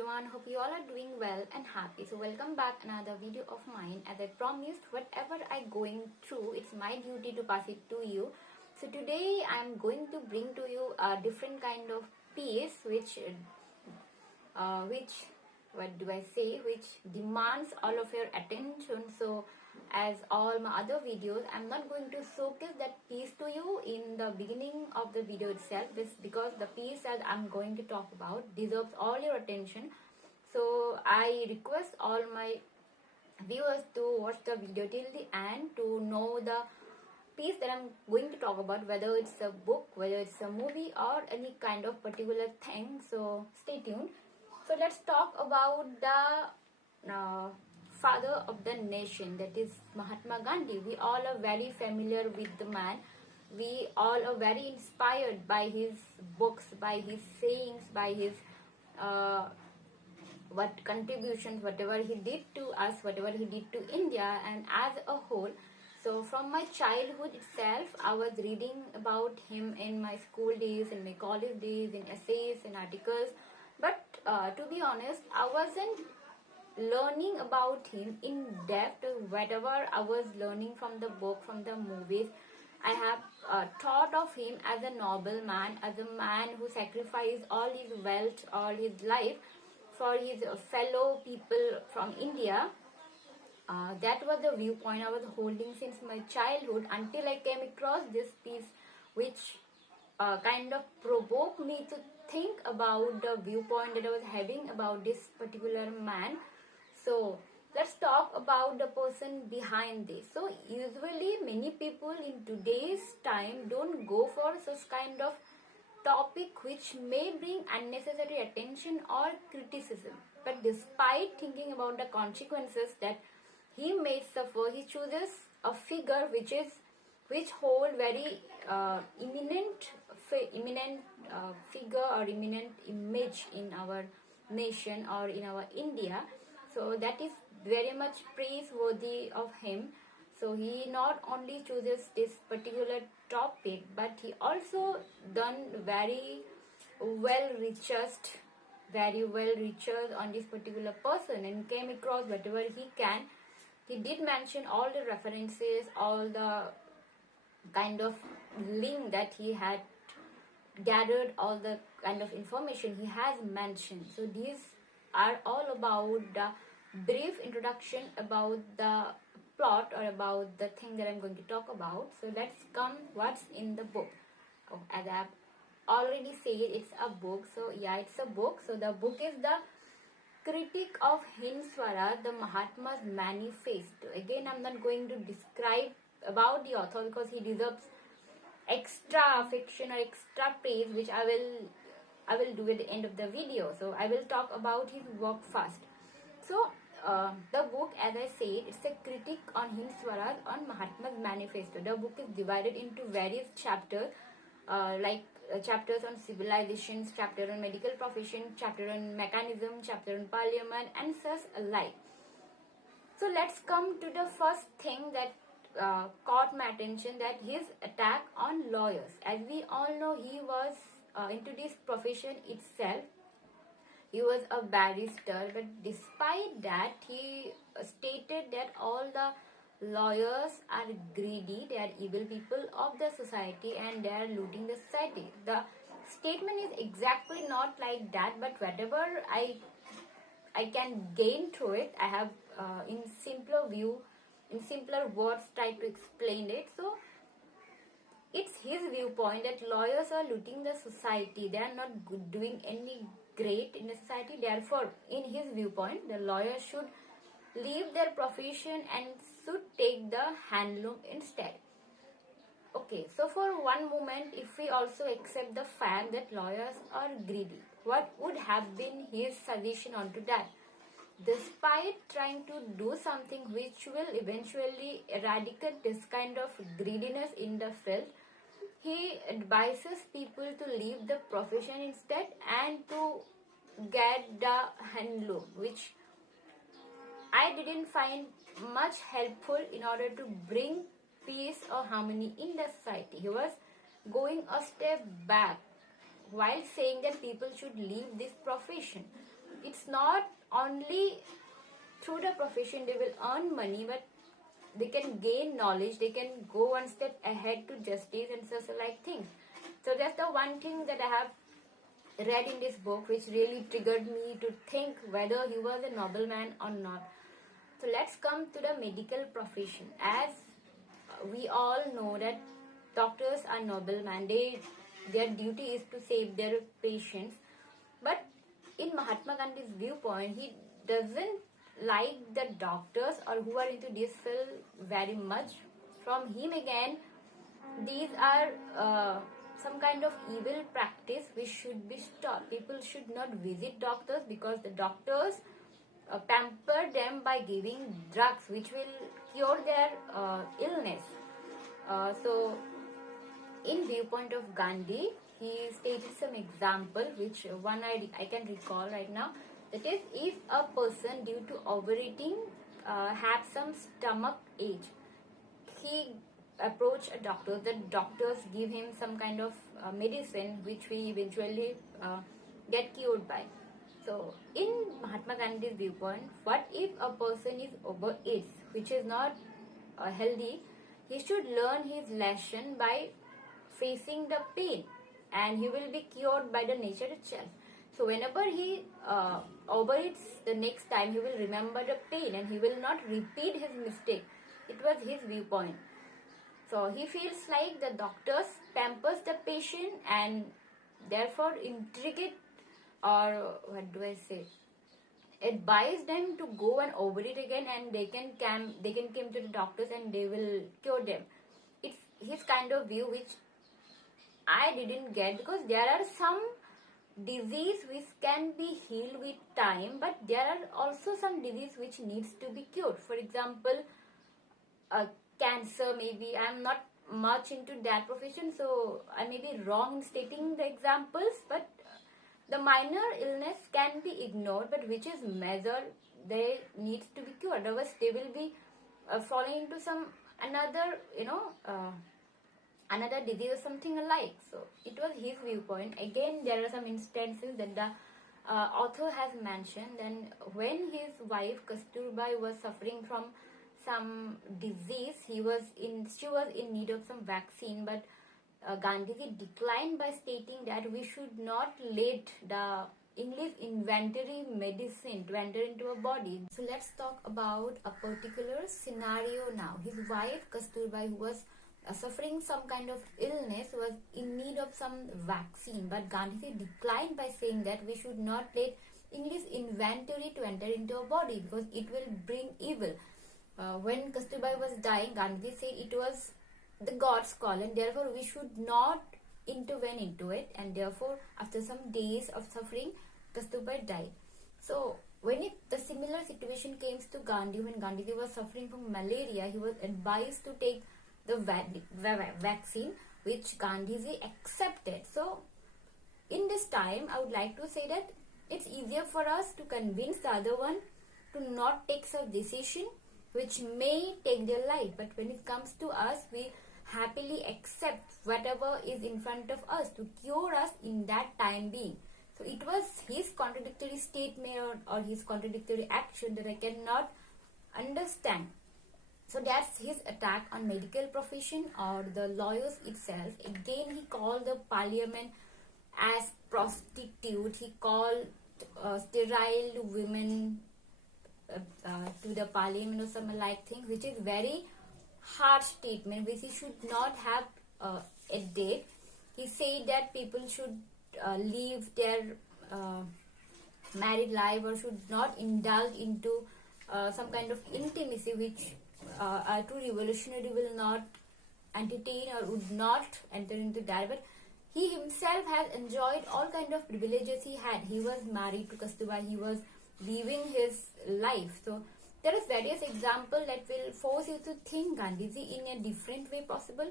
everyone, hope you all are doing well and happy. So welcome back another video of mine. As I promised, whatever I going through, it's my duty to pass it to you. So today I'm going to bring to you a different kind of piece which what do I say, which demands all of your attention. So as all my other videos, I'm not going to showcase that piece to you in the beginning of the video itself, because the piece that I'm going to talk about deserves all your attention. So I request all my viewers to watch the video till the end to know the piece that I'm going to talk about, whether it's a book, whether it's a movie, or any kind of particular thing. So stay tuned. So let's talk about the father of the nation, that is Mahatma Gandhi. We all are very familiar with the man. We all are very inspired by his books, by his sayings, by his what contributions, whatever he did to us, whatever he did to India and as a whole. So from my childhood itself, I was reading about him in my school days, in my college days, in essays, in articles. But to be honest, I wasn't learning about him in depth. Whatever I was learning from the book, from the movies, I have thought of him as a noble man, as a man who sacrificed all his wealth, all his life for his fellow people from India. That was the viewpoint I was holding since my childhood, until I came across this piece which kind of provoked me to think about the viewpoint that I was having about this particular man. So let's talk about the person behind this. So usually many people in today's time don't go for such kind of topic which may bring unnecessary attention or criticism. But despite thinking about the consequences that he may suffer, he chooses a figure which hold very eminent figure or eminent image in our nation or in our India. So that is very much praiseworthy of him. So he not only chooses this particular topic, but he also done very well researched on this particular person and came across whatever he can. He did mention all the references, all the kind of link that he had gathered, all the kind of information he has mentioned. So these are all about the brief introduction about the plot or about the thing that I'm going to talk about. So let's come what's in the book. As I've already said, it's a book. So yeah, it's a book. So the book is the Critic of Hind Swaraj, the Mahatma's Manifesto. Again, I'm not going to describe about the author because he deserves extra affection or extra praise, which I will do at the end of the video. So I will talk about his work first. So the book, as I said, it's a critic on Hind Swaraj, on Mahatma's Manifesto. The book is divided into various chapters, chapters on civilizations, chapter on medical profession, chapter on mechanism, chapter on parliament, and such alike. So let's come to the first thing that caught my attention, that his attack on lawyers. As we all know, he was into this profession itself. He was a barrister, but despite that, he stated that all the lawyers are greedy, they are evil people of the society and they are looting the society. The statement is exactly not like that, but whatever I can gain through it, I have in simpler words tried to explain it. So it's his viewpoint that lawyers are looting the society. They are not doing any great in the society. Therefore, in his viewpoint, the lawyers should leave their profession and should take the handloom instead. Okay, so for one moment, if we also accept the fact that lawyers are greedy, what would have been his suggestion onto that? Despite trying to do something which will eventually eradicate this kind of greediness in the field, he advises people to leave the profession instead and to get the handloom, which I didn't find much helpful in order to bring peace or harmony in the society. He was going a step back while saying that people should leave this profession. it's not only through the profession they will earn money, but they can gain knowledge, they can go one step ahead to justice and such like things. So that's the one thing that I have read in this book, which really triggered me to think whether he was a nobleman or not. So let's come to the medical profession. As we all know that doctors are noblemen, their duty is to save their patients. But in Mahatma Gandhi's viewpoint, he doesn't like the doctors or who are into this field very much. From him again, these are some kind of evil practice which should be stopped. People should not visit doctors because the doctors pamper them by giving drugs which will cure their illness. So in viewpoint of Gandhi, he stated some example which one I can recall right now. That is, if a person due to overeating have some stomach ache, he approach a doctor. The doctors give him some kind of medicine which we eventually get cured by. So in Mahatma Gandhi's viewpoint, what if a person is overeat, which is not healthy? He should learn his lesson by facing the pain, and he will be cured by the nature itself. So whenever he overeats the next time, he will remember the pain and he will not repeat his mistake. It was his viewpoint. So he feels like the doctors pampers the patient and therefore intricate, or what do I say, advise them to go and overeat again, and they can come to the doctors and they will cure them. It's his kind of view which I didn't get, because there are some disease which can be healed with time, but there are also some disease which needs to be cured. For example, cancer, maybe. I'm not much into that profession, so I may be wrong in stating the examples, but the minor illness can be ignored, but which is major, they needs to be cured. Otherwise, they will be falling into some another, another disease or something alike. So it was his viewpoint. Again, there are some instances that the author has mentioned. Then when his wife Kasturba was suffering from some disease, she was in need of some vaccine, but Gandhiji declined by stating that we should not let the English inventory medicine to enter into a body. So let's talk about a particular scenario now. His wife Kasturba, who was suffering some kind of illness, was in need of some vaccine, but Gandhiji declined by saying that we should not let English inventory to enter into a body because it will bring evil. When Kasturba was dying, Gandhi said it was the God's call and therefore we should not intervene into it, and therefore after some days of suffering, Kasturba died. So when the similar situation came to Gandhi, when Gandhi was suffering from malaria, he was advised to take the vaccine, which Gandhiji accepted. So in this time, I would like to say that it's easier for us to convince the other one to not take such decision which may take their life, but when it comes to us, we happily accept whatever is in front of us to cure us in that time being. So it was his contradictory statement or his contradictory action that I cannot understand. So that's his attack on medical profession or the lawyers itself. Again, he called the parliament as prostitute. He called sterile women to the parliament or some like thing, which is very hard statement which he should not have adhered. He said that people should live their married life or should not indulge into some kind of intimacy which a true revolutionary will not entertain or would not enter into that. But he himself has enjoyed all kind of privileges he had. He was married to Kasturba, he was living his life. So there is various examples that will force you to think Gandhiji in a different way possible,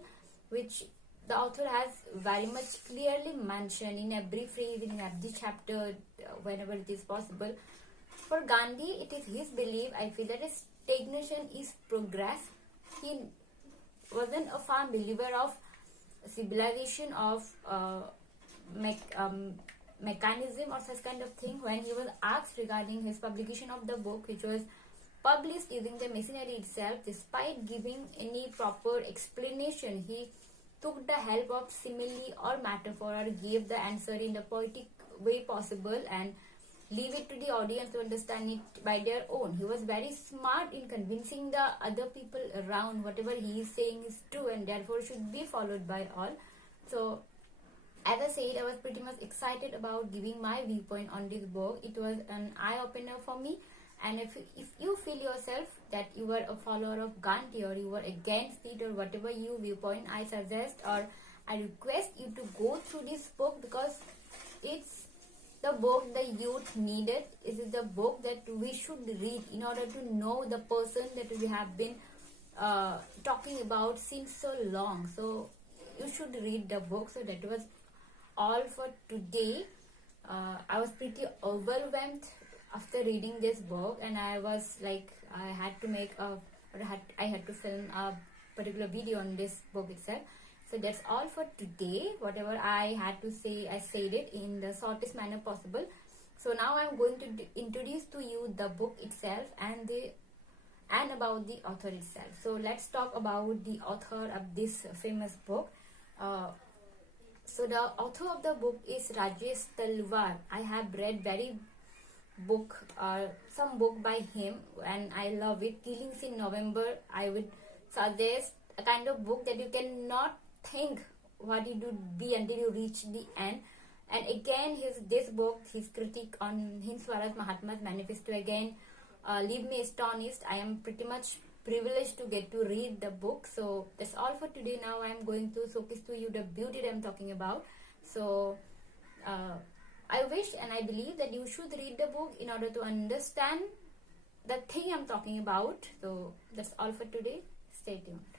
which the author has very much clearly mentioned in every phrase, in every chapter, whenever it is possible. For Gandhi, it is his belief, I feel, that stagnation is progress. He wasn't a firm believer of civilization, of mechanism or such kind of thing. When he was asked regarding his publication of the book, which was published using the machinery itself, despite giving any proper explanation, he took the help of simile or metaphor, or gave the answer in the poetic way possible, and leave it to the audience to understand it by their own. He was very smart in convincing the other people around whatever he is saying is true and therefore should be followed by all. So as I said, I was pretty much excited about giving my viewpoint on this book. It was an eye-opener for me. And if you feel yourself that you were a follower of Gandhi, or you were against it, or whatever you viewpoint, I suggest or I request you to go through this book, because it's the book the youth needed. It is the book that we should read in order to know the person that we have been talking about since so long. So you should read the book. So that was all for today. I was pretty overwhelmed after reading this book, and I was like, I had to film a particular video on this book itself. So that's all for today. Whatever I had to say, I said it in the shortest manner possible. So now I'm going to introduce to you the book itself and about the author itself. So let's talk about the author of this famous book. So the author of the book is Rajesh Talwar. I have read some book by him, and I love it. Killings in November, I would suggest a kind of book that you cannot think what it would be until you reach the end. And again, this book, his critique on Hind Swaraj Mahatma's manifesto, again leave me astonished. I am pretty much privileged to get to read the book. So that's all for today. Now I am going to showcase to you the beauty that I'm talking about. So I wish and I believe that you should read the book in order to understand the thing I'm talking about. So that's all for today. Stay tuned.